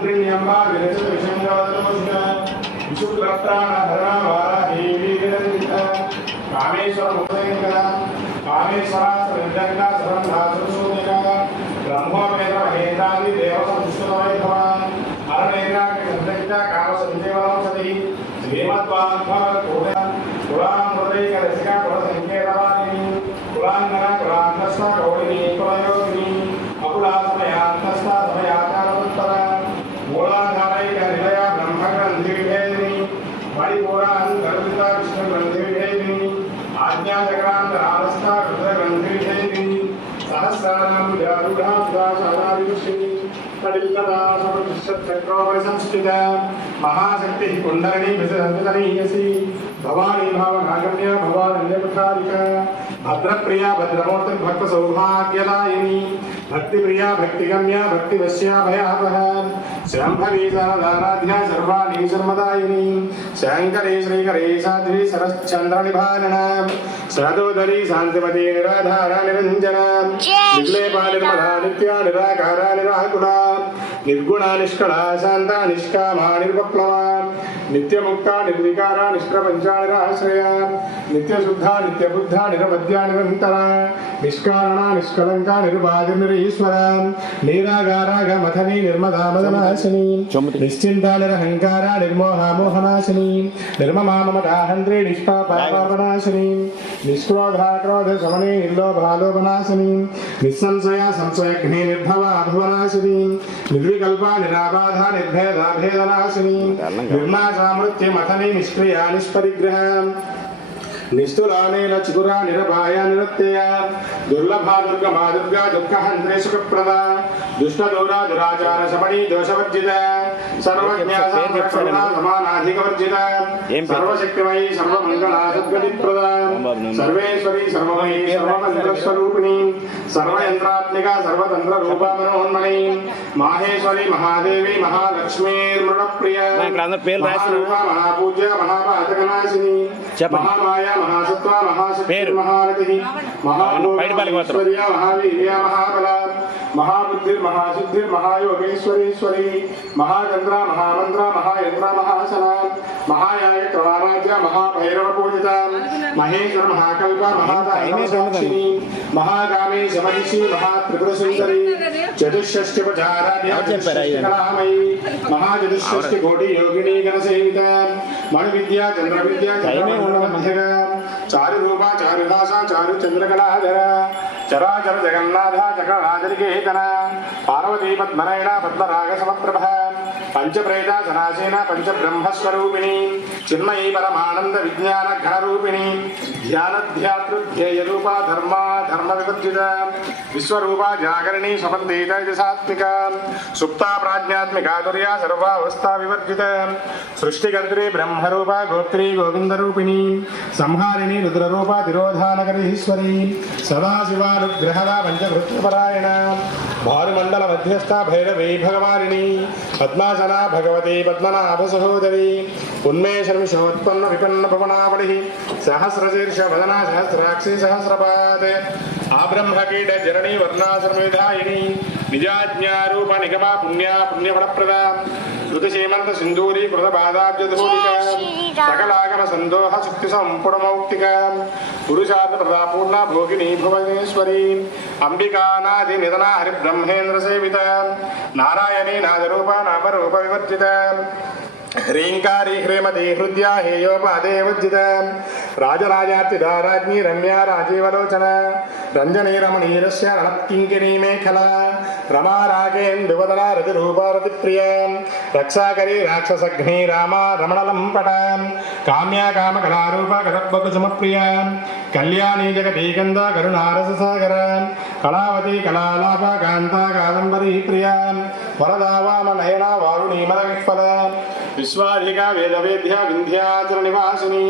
మంత్రిణ్యంబా విరచిత విషంగవదనోషిత విశుక్రప్రాణ ధర్మ బాలా దేవీ కామేశ్వర ముఖైక కామేశ్వర విద్యంగా సరం ధాతుసూనిక బ్రహ్మోపేత మహేంద్రాది దేవ సంస్కృతమైభవ కామ సహస్రానం జారుఢా సుధా సదావిషిని చక్రోపరి సంస్థిత మహాశక్తి కుండలిని విసర్జనీయసి భవానీ भवानी भावनागम्य भवानन्यमुखादिका भद्रप्रिया भद्रमूर्तिर्भक्त सौभाग्यदायिनी भक्ति प्रिया भक्तिप्रिया भक्ति वश्या भयावह। शंभरी सरदाराध्या सर्वाणी शर्मदायिनी। शंकरेश श्रीकरेशा साध्वी सरश्चंद्र निभानना सदोदरी शांतिमती निराधारा निरंजना निर्लेपा निर्मला नित्या निराकारा निराकुला। నిర్గుణ నిష్కళ శాంత నిష్కామా నిర్వప్లవ. నిత్యముక్త నిర్వికార నిష్ప్రపంచ నిరాశ్రయ. నిత్యశుద్ధ నిత్యబుద్ధ నిరవద్య నిరంతర. నిష్కారణ నిష్కలంక నిర్బాధ నిరీశ్వర. నీరాగారాగ మథని నిర్మదా మదనాశిని. నిశ్చింత నిరహంకార నిర్మోహ మోహనాశిని. నిర్మమామమటాహంత్రి నిష్పాపాపనాశిని నిష్క్రోధ క్రోధ శమని నిర్లోభాలోపనాశిని నిస్సంశయ సంశయఘ్ని నిర్భవ నిర్వికల్ప నిరాబాధ నిర్భేదాభేదనాశిని నిర్నాశామృత్యమథని నిష్క్రియ నిష్పరిగ్రహ. నిష్ఠురానేన చిగురా నిరభాయ నిరత్యయ. దుర్లభా దుర్గమా దుర్గా దుఃఖహంత్రే సుఖప్రద. దుష్ట దూరా దురాచార శమణి దోషవర్జిత. సర్వజ్ఞా సర్వకరుణా సమానాధికవర్జిత. సర్వశక్తిమయీ సర్వమంగళా సద్గతిప్రద సర్వేశ్వరి సర్వమయీ సర్వమంత్రస్వరూపిణి. సర్వయంత్రాత్మిక సర్వతంత్ర రూపా మనోన్మణి మాహేశ్వరి మహాదేవి మహాలక్ష్మీర్మృణప్రియ. మహాపూజ్య మహాపాతకనాశిని. మహామాయ మహాసత్వ మహాశక్తి. మహారథి. మహాభూతేశ్వర్య మహావీర్య మహాబల. మహాబుద్ధి మహాసిద్ధి మహాచంద్ర మహామంత్ర మహాయంత్ర మహాసన మహాయాయ క్రమారాధ్య మహాభైరవ పూజిత మహేశ్వర మహాకల్ప మహాదాయిని మహాగామి శమనిషి మహాత్రిపుర సుందరి? కళామయి మహాచతుషష్టి కోటి యోగిని గణసేవిత మణి విద్య చంద్ర విద్య టైమే ఉండదు. మధ్యగా చారు రూప చారు భాష చారు చంద్రకళాధర చరాచర జగన్నాథ చక్రరాజరికేతన పార్వతీ పద్మనయన పద్మరాగ సమప్రభ పంచప్రేత సనాశీన పంచబ్రహ్మస్వరూపిణి చిన్మయీ పరమానంద విజ్ఞాన ఘనరూపిణి ధ్యానధ్యాతృధ్యేయ రూప ధర్మ ధర్మ వివర్జిత విశ్వరూప జాగరణి స్వపందీత సాత్విక సుప్త ప్రాజ్ఞాత్మిక దుర్యా సర్వావస్థా వివర్జిత సృష్టికర్త్రి బ్రహ్మరూప గోత్రి గోవిందరూపిణి సంహారిణి రుద్రరూప తిరోధానగరీశ్వరి సదాశివానుగ్రహ పంచభృత్యపరాయణ. భానుమండల మధ్యస్థ భైరవీ భగవానిని. పద్మాసన భగవతి పద్మనాభ సహోదరి. ఉన్మేషం శోత్పన్న విపన్న భవనావళి. సహస్రశీర్ష వదనా సహస్రాక్షి సహస్రపాద్. ఆబ్రహ్మకీట జరణి వర్ణాశ్రమవిధాయిని. నిజాజ్ఞారూప నిగమ పుణ్యా పుణ్యఫలప్రద. కృతసీమంత సింధూరి కృత పాదాబ్జధూరిక సకలాగమ సందోహ శక్తి సంపుడమౌక్తిక పురుషార్థ ప్రదాపూర్ణ భోగిని భువనేశ్వరి అంబికానాది నిధన హరి బ్రహ్మేంద్ర సేవిత నారాయణీ నాదరూప నామరూప వివర్జిత హ్రీంకారి హ్రీమతి హృద్యా హేయోపాదే వజ్జిత రాజరాజార్తిదా రాజ్ఞి రమ్యా రాజీవలోచన రంజనీ రమణీరస్య రణత్కింకినీ మేఖల ரமாராஜேந்துவதனா ரதிரூபாரதிப்பிரியாம் ரக்ஷாகரி ராட்சசக்னி ராமா ரமணலம் படாம் காமியா காம கலாரூபா கதத்வக சமப்பிரியாம் கல்யாணி ஜெகதி கந்தா கருணாரசசாகராம் கலாவதி கலாலாபா காந்தா విశ్వాధిక వేదవేద్య వింధ్యాచల నివాసిని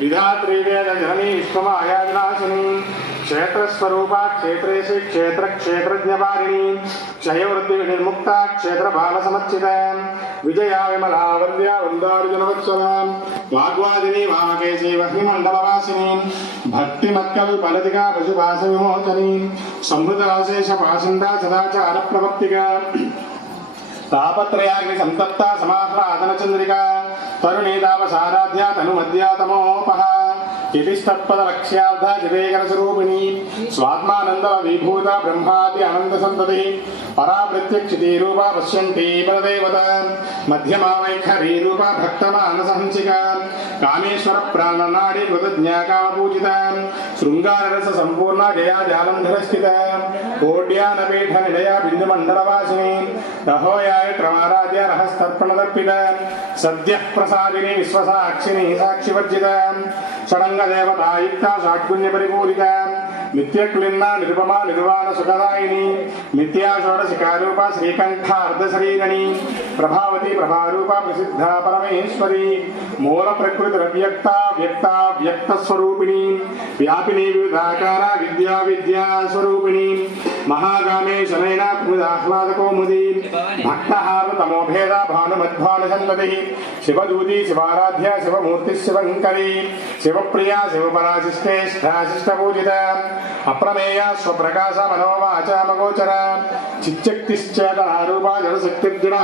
విధాత్రి వేద జనని విశ్వమాయాదినాశిని క్షేత్రస్వరూపా క్షేత్రేసి క్షేత్ర క్షేత్రజ్ఞవారిణి క్షయవృద్ధి నిర్ముక్త క్షేత్ర భావ సమర్చిత విజయా విమలా వంద్య వాగ్వాదిని వామకేశీ వహ్నిమండలవాసిని భక్తి మక్కల్ పలతిగా పశుభాస విమోచని సంహృత అవశేష పాసిందా సదాచార ప్రవర్తిగా తాపత్రయాగ్ని సంతప్త సమాహ్లాదన చంద్రిక తరుణీ తాపసారాధ్యా తనుమధ్యా తమోపహ. ఇతిస్తత్పద లక్ష్యార్థ చిరేకర స్వరూపిణి స్వాత్మానంద విభూత బ్రహ్మాది అనంత సంతతి పరా ప్రత్యక్షితి రూప పశ్యంతి పరదేవత. మధ్యమా వైఖరీ రూప భక్తమానసహంసిక. కామేశ్వర ప్రాణనాడి కృతజ్ఞా కామపూజిత. శృంగారరస సంపూర్ణ జయా జాలంధర స్థిత కోడ్యానపీఠ నిలయ బిందుమండలవాసిని రహోయాయ క్రమారాధ్య రహస్తర్పణదర్పిత సద్య ప్రసాదిని విశ్వసాక్షిని సాక్షివర్జిత షడంగ దేవతాయుక్త షాట్గుణ్య పరిపూరిత నిత్యక్లిన్న నిరుపమా నిర్వాణ సుఖదాయిని నిత్యాషోడశి కారూప శ్రీకంఠ అర్ధశరీరణి ప్రభావతి ప్రభారూప ప్రసిద్ధ పరమేశ్వరి మూల ప్రకృతి అవ్యక్త వ్యక్త వ్యక్త స్వరూపిణి వ్యాపిని వివిధాకార విద్యా విద్యా స్వరూపిణి మహాగామే శనైన కుముదాహ్లాద భక్తహార తమోభేద భానుమధ్వానుసంతతి శివదూతి శివారాధ్య శివమూర్తి శివంకరి శివప్రియా శివపరాశిష్టేష్టాశిష్ట పూజిత అప్రమేయ స్వప్రకాశ మనోవాచామగోచర చిచ్చక్తిశ్చేతనారూపా జనశక్తిర్జున